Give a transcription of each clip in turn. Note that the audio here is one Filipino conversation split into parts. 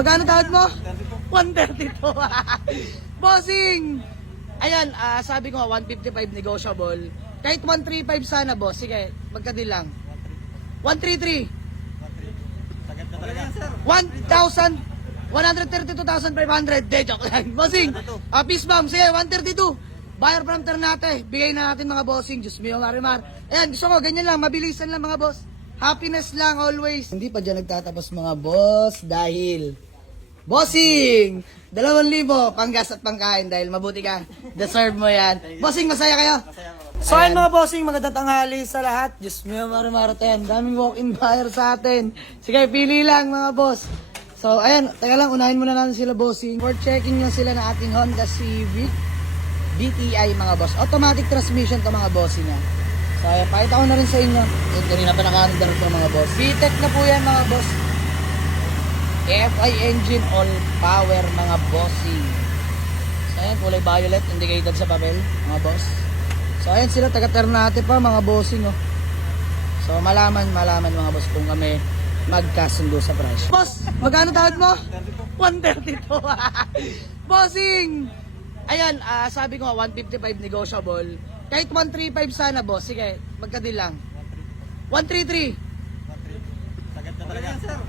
Magkano tawad mo? 132. Bossing! Ayan, sabi ko nga, 155 negotiable. Kahit 135 sana, boss. Sige, magkadil lang. 133. 1,132,500. De, joke lang. Bossing, peace bomb. Sige, 132. Buyer from Ternate. Bigay na natin mga bossing. Diyos mio, Marimar. Ayan, gusto ko, ganyan lang. Mabilisan lang mga boss. Happiness lang always. Hindi pa dyan nagtatapos mga boss dahil bossing! 2,000 panggas at pangkain dahil mabuti ka. Deserve mo yan. Bossing, masaya kayo? So ayun mga bossing, magandang tanghali sa lahat. Diyos mio, Marimar. Daming walk-in buyer sa atin. Sige, pili lang mga boss. So ayan, teka lang, unahin muna natin sila bossing. For checking nyo sila na ating Honda Civic DTI mga boss. Automatic transmission to mga bossing ha. So ayan, pakita ko na rin sa inyo. Kanina pa naka-under to mga boss. VTEC na po yan mga boss. FI engine, all power mga bossing. So ayan, kulay violet, indicated sa papel mga boss. So ayan sila, taga Ternate pa mga bossing oh. So malaman mga boss kung kami magkasundo sa price. Boss, magkano tawad mo? 132. Bossing! Ayan, sabi ko nga 155 negotiable. Kahit 135 sana, boss. Sige, magkadil lang. 133.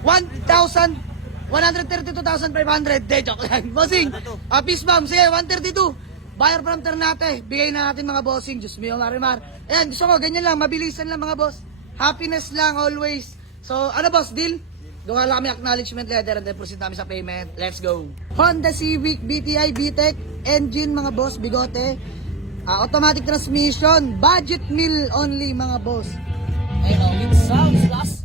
1,132,500. De, joke lang. Bossing, peace bomb. Sige, 132. Buyer from Ternate. Bigay na natin mga bossing. Diyos mio, Marimar. Ayan, gusto ko, ganyan lang. Mabilisan lang mga boss. Happiness lang always. So, ano boss, deal? Gawa lang kami acknowledgement letter and then proceed namin sa payment. Let's go. Honda Civic, BTI, VTEC, engine mga boss, bigote. Automatic transmission, budget meal only mga boss. Ayun o, it sounds last.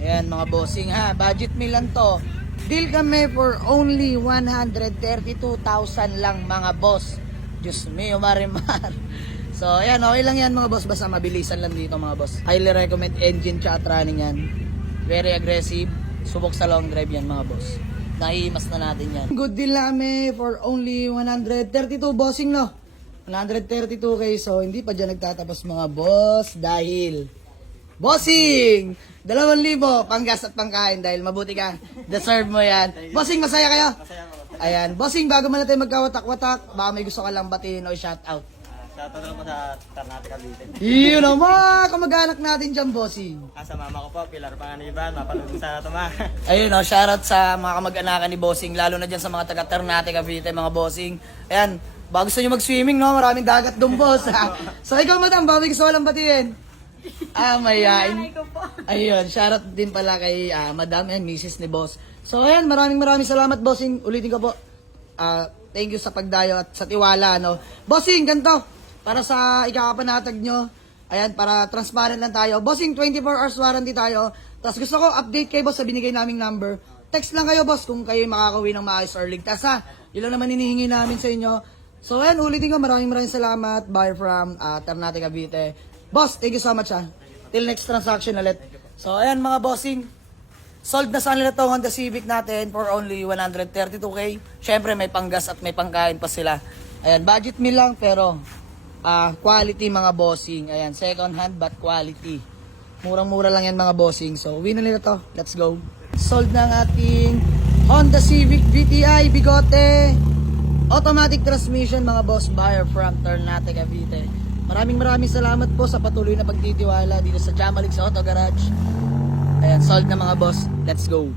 Ayan mga bossing ha, budget meal lang to. Deal kami for only 132,000 lang mga boss. Diyos mio, Marimar. So ayan, okay lang yan mga boss, basta mabilisan lang dito mga boss. Highly recommend engine chat running yan. Very aggressive, subok sa long drive yan mga boss. Nahihimas na natin yan. Good deal namin for only 132 bossing no. 132k, so hindi pa dyan nagtatapos mga boss dahil bossing! 2,000 panggas at pangkain dahil mabuti ka. Deserve mo yan. Bossing, masaya kayo? Ayan, bossing, bago man natin magkawatak-watak, baka may gusto ka lang batiin o shout out. Shoutout lang po sa Ternate Cavite. Yun o, mga kamag-anak natin dyan, bossing. Sa mama ko po, Pilar Panganiban, mapanood sana ito ma. Ayun o, shoutout sa mga kamag-anakan ni bossing, lalo na dyan sa mga taga Ternate Cavite, mga bossing. Ayan, baka gusto nyo mag-swimming, no? Maraming dagat doon, boss. So ikaw, madam, baka may gusto ko lang batiin. Mayain. Ayun, shoutout din pala kay madam and misis ni boss. So ayan, maraming salamat, bossing. Ulitin ko po. Thank you sa pagdayo at sa tiwala, no? Bossing, ganito. Para sa ikakapanatag nyo, ayan, para transparent lang tayo. Bossing, 24 hours warranty tayo. Tapos gusto ko update kayo, boss, sa binigay naming number. Text lang kayo, boss, kung kayo makakawin ng maayos or ligtas, ha. Yun lang naman hinihingi namin sa inyo. So, ayan, ulitin ko, maraming salamat. Buyer from Ternate Cavite. Boss, thank you so much, ha. Till next transaction ulit. So, ayan, mga bossing. Sold na sa nila to Honda Civic natin for only 132k. Syempre, may panggas at may pangkain pa sila. Ayan, budget meal lang, pero quality mga bossing. Ayan, second hand but quality. Murang-mura lang yan mga bossing. So, uwi na nila to. Let's go. Sold na ang ating Honda Civic VTI bigote. Automatic transmission mga boss, buyer from Ternate Cavite. Maraming salamat po sa patuloy na pagtitiwala dito sa Jamalig sa Auto Garage. Ayan, sold na mga boss. Let's go.